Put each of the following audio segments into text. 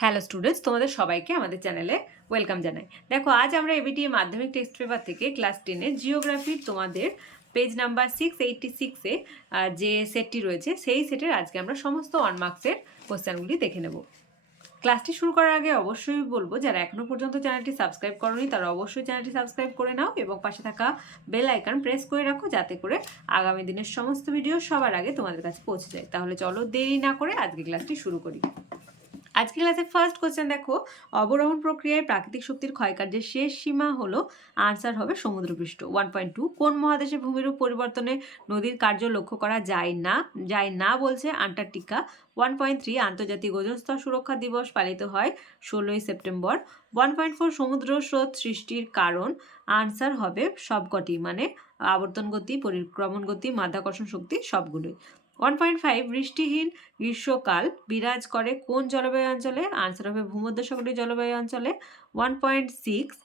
Hello students, তোমাদের সবাইকে আমাদের চ্যানেলে ওয়েলকাম জানাই। দেখো, আজ আমরা এবিটিএ মাধ্যমিক টেক্সট পেপার থেকে ক্লাস টেনের জিওগ্রাফির তোমাদের পেজ নাম্বার সিক্স এইটটি সিক্সে যে সেটটি রয়েছে, সেই সেটের আজকে আমরা সমস্ত অনমার্কসের মার্কসের কোশ্চেনগুলি দেখে নেব। ক্লাসটি শুরু করার আগে অবশ্যই বলব, যারা এখনও পর্যন্ত চ্যানেলটি সাবস্ক্রাইব করনি, তারা অবশ্যই চ্যানেলটি সাবস্ক্রাইব করে নাও এবং পাশে থাকা বেল আইকন প্রেস করে রাখো, যাতে করে আগামী দিনের সমস্ত ভিডিও সবার আগে তোমাদের কাছে পৌঁছে যায়। তাহলে চলো দেরি না করে আজকে ক্লাসটি শুরু করি। আজকে ক্লাসে ফার্স্ট কোশ্চেন দেখো। অবরোহণ প্রক্রিয়ায় প্রাকৃতিক শক্তির ক্ষয়কার্যের শেষ সীমা হলো আনসার হবে সমুদ্রপৃষ্ঠ। ওয়ান পয়েন্ট টু কোন মহাদেশে ভূমিরূপ পরিবর্তনে নদীর কার্য লক্ষ্য করা যায় না? যায় না বলছে আন্টার্কটিকা। ওয়ান পয়েন্ট থ্রি আন্তর্জাতিক ওজন স্তর সুরক্ষা দিবস পালিত হয় ষোলোই সেপ্টেম্বর। ওয়ান পয়েন্ট ফোর সমুদ্র স্রোত সৃষ্টির কারণ আনসার হবে সবকটি মানে আবর্তন গতি, পরিক্রমণ গতি, মাধ্যাকর্ষণ শক্তি সবগুলোই। ওয়ান পয়েন্ট ফাইভ বৃষ্টিহীন গ্রীষ্মকাল বিরাজ করে কোন জলবায়ু অঞ্চলে? আনসার হবে ভূমধ্যসাগরীয় জলবায়ু অঞ্চলে। ওয়ান পয়েন্ট সিক্স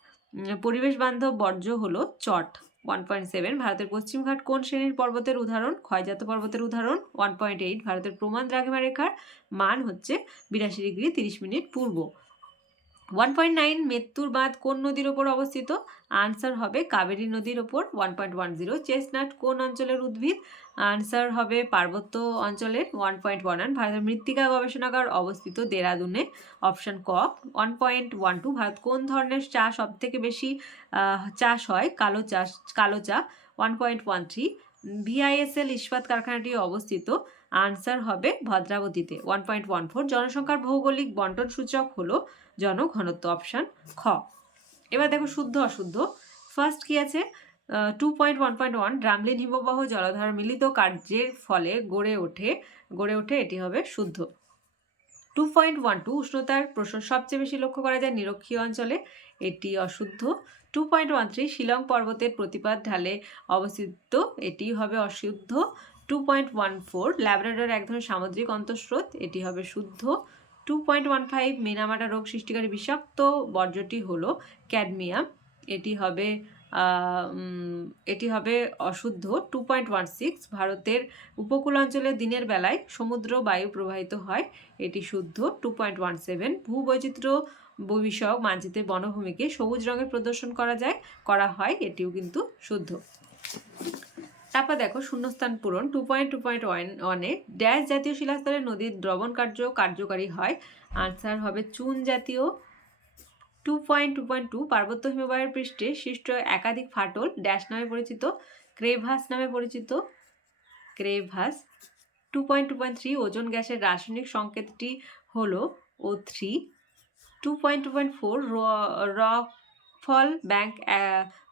পরিবেশ বান্ধব বর্জ্য হলো চট। ওয়ান পয়েন্ট সেভেন ভারতের পশ্চিমঘাট কোন শ্রেণির পর্বতের উদাহরণ? ক্ষয়জাত পর্বতের উদাহরণ। ওয়ান পয়েন্ট এইট ভারতের প্রমাণ দ্রাঘিমা রেখার মান হচ্ছে বিরাশি ডিগ্রি তিরিশ মিনিট পূর্ব। ওয়ান পয়েন্ট নাইন মেত্তুর বাঁধ কোন নদীর ওপর অবস্থিত? আনসার হবে কাবেরী নদীর ওপর one point one zero chestnut কোন অঞ্চলের উদ্ভিদ? আনসার হবে পার্বত্য অঞ্চলের ওয়ান পয়েন্ট ওয়ান ওয়ান ভারতের মৃত্তিকা গবেষণাগার অবস্থিত দেরাদুনে অপশন ক। One point one two Bharat কোন ধরনের চা সবথেকে বেশি চাষ হয়? কালো চাষ, কালো চা one point one three VISL ইস্পাত কারখানাটি অবস্থিত। আনসার হবে ভদ্রাবতীতে। ওয়ান পয়েন্ট ওয়ান ফোর জনসংখ্যার ভৌগোলিক বন্টন সূচক হলো জনঘনত্ব অপশান খ। এবার দেখো শুদ্ধ অশুদ্ধ। ফার্স্ট কি আছে? Two point one point one drumlin হিমবাহ জলধার মিলিত কার্যের ফলে গড়ে ওঠে গড়ে ওঠে, এটি হবে শুদ্ধ। টু পয়েন্ট ওয়ান টু উষ্ণতার প্রশ্ন সবচেয়ে বেশি লক্ষ্য করা যায় নিরক্ষীয় অঞ্চলে। এটি অশুদ্ধ। Two point one three Shillong পর্বতের প্রতিপাদ ঢালে অবস্থিত। এটি হবে অশুদ্ধ। Two point one four Labrador এক ধরনের সামুদ্রিক অন্তঃস্রোত। এটি হবে শুদ্ধ। Two point one five Minamata রোগ সৃষ্টিকারী বিষাক্ত বর্জ্যটি হলো ক্যাডমিয়াম এটি হবে এটি হবে অশুদ্ধ টু পয়েন্ট ওয়ান সিক্স ভারতের উপকূল অঞ্চলে দিনের বেলায় সমুদ্র বায়ু প্রবাহিত হয়। এটি শুদ্ধ টু পয়েন্ট ওয়ান সেভেন ভূবৈচিত্র্য বিষয়ক মানচিত্রে বনভূমিকে সবুজ রঙের প্রদর্শন করা যায়, করা হয়, এটিও কিন্তু শুদ্ধ। তারপর দেখো শূন্যস্থান পূরণ two point two point one ওয়ানে ড্যাশ জাতীয় শিলাস্তরে নদীর দ্রবণ কার্য কার্যকারী হয়। আনসার হবে চুন জাতীয় two point two point two পার্বত্য হিমবাহের পৃষ্ঠে সৃষ্ট একাধিক ফাটল ড্যাশ নামে পরিচিত ক্রেভাস নামে পরিচিত crevasse two point two point three ozone গ্যাসের রাসায়নিক সংকেতটি হলো O three two point two point four rockfall bank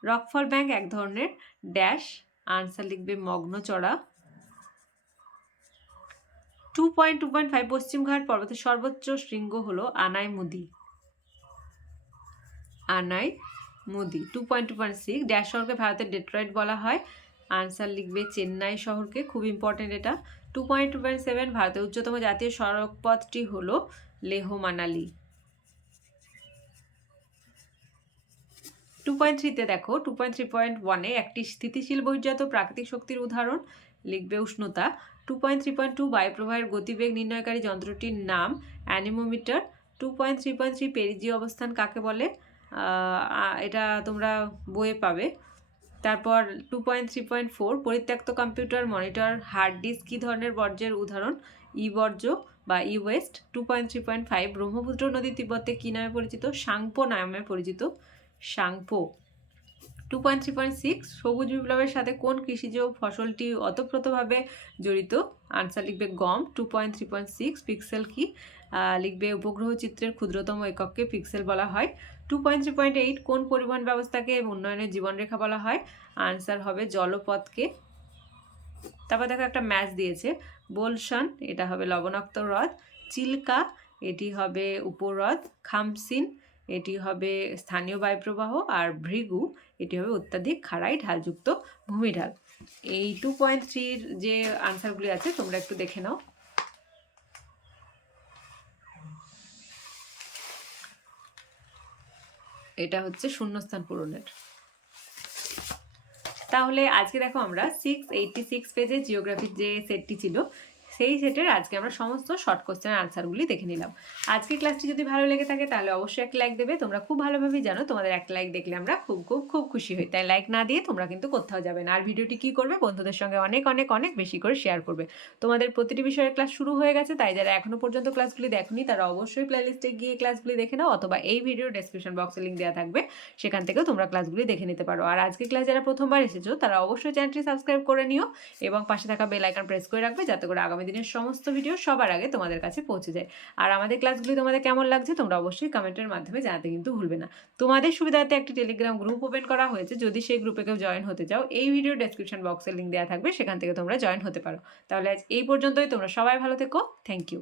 rockfall bank এক ধরনের ড্যাশ আনসার লিখবে মগ্নচড়া two point two point five পশ্চিমঘাট পর্বতের সর্বোচ্চ শৃঙ্গ হলো Anai Mudi Anai Modi two point two six dash শহরকে ভারতের ডেট্রয়েট বলা হয়। আনসার লিখবে চেন্নাই শহরকে, খুব ইম্পর্টেন্ট এটা। টু পয়েন্ট পয়েন্ট সেভেন ভারতের উচ্চতম জাতীয় সড়ক পথটি হলো লেহ মানালি টু পয়েন্ট থ্রিতে দেখো টু পয়েন্ট থ্রি পয়েন্ট ওয়ানে একটি স্থিতিশীল বহির্জাত প্রাকৃতিক শক্তির উদাহরণ লিখবে উষ্ণতা। Two point three point two বায়ুপ্রবাহের গতিবেগ নির্ণয়কারী যন্ত্রটির নাম anemometer. Two point three point three perigee অবস্থান কাকে বলে? এটা তোমরা বইয়ে পাবে। তারপর two point three point four পরিত্যক্ত কম্পিউটার মনিটর হার্ড ডিস্ক কী ধরনের বর্জ্যের উদাহরণ? ই বর্জ্য বা E waste two point three point five Brahmaputra নদী তিব্বতে কী নামে পরিচিত? সাংপো নামে পরিচিত। Tsangpo. Two point three point six সবুজ বিপ্লবের সাথে কোন কৃষিজ ফসলটি অতপ্রতভাবে জড়িত? আনসার লিখবে গম two point three point six pixel কি? লিখবে উপগ্রহ চিত্রের ক্ষুদ্রতম একককে পিক্সেল বলা হয়। Two point three point eight কোন পরিবহন ব্যবস্থাকে উন্নয়নের জীবনরেখা বলা হয়? আনসার হবে জলপথকে। তারপর দেখো একটা ম্যাচ দিয়েছে। বোলশন, এটা হবে লবণাক্ত হ্রদ। চিল্কা, এটি হবে উপহ্রদ খামসিন, এটি হবে স্থানীয় বায়ুপ্রবাহ। আর ভৃগু, এটি হবে অত্যাধিক খাড়াই ঢালযুক্ত ভূমিঢাল। এই টু পয়েন্ট থ্রির যে আনসারগুলি আছে, তোমরা একটু দেখে নাও। এটা হচ্ছে শূন্যস্থান পূরণের। তাহলে আজকে দেখো আমরা সিক্স এইটটি সিক্স পেজে জিওগ্রাফির যে সেটটি ছিল সেই সেটের আজকে আমরা সমস্ত শর্ট কোশ্চেন আনসারগুলি দেখে নিলাম। আজকে ক্লাসটি যদি ভালো লেগে থাকে, তাহলে অবশ্যই একটা লাইক দেবে। তোমরা খুব ভালোভাবেই জানো, তোমাদের একটা লাইক দেখলে আমরা খুব খুব খুব খুশি হই। তাই লাইক না দিয়ে তোমরা কিন্তু কোথাও যাবে না। আর ভিডিওটি কী করবে? বন্ধুদের সঙ্গে অনেক অনেক অনেক বেশি করে শেয়ার করবে। তোমাদের প্রতিটি বিষয়ের ক্লাস শুরু হয়ে গেছে, তাই যারা এখনও পর্যন্ত ক্লাসগুলি দেখোনি, তারা অবশ্যই প্লেলিস্টে গিয়ে ক্লাসগুলি দেখে নাও, অথবা এই ভিডিও ডেসক্রিপশন বক্সে লিঙ্ক দেওয়া থাকবে। সেখান থেকেও তোমরা ক্লাসগুলি দেখে নিতে পারো। আর আজকে ক্লাস যারা প্রথমবার এসেছ, তারা অবশ্যই চ্যানেলটি সাবস্ক্রাইব করে নিও এবং পাশে থাকা বেল আইকন প্রেস করে রাখবে, যাতে করে আগামী দিনের সমস্ত ভিডিও সবার আগে তোমাদের কাছে পৌঁছে যায়। আর আমাদের ক্লাসগুলি তোমাদের কেমন লাগছে তোমরা অবশ্যই কমেন্টের মাধ্যমে জানাতে কিন্তু ভুলবে না। তোমাদের সুবিধার্থে একটি টেলিগ্রাম গ্রুপ ওপেন করা হয়েছে। যদি সেই গ্রুপে কেউ জয়েন হতে চাও, এই ভিডিও ডেসক্রিপশন বক্সে লিঙ্ক দেওয়া থাকবে। সেখান থেকে তোমরা জয়েন হতে পারো। তাহলে আজ এই পর্যন্তই। তোমরা সবাই ভালো থেকো। Thank you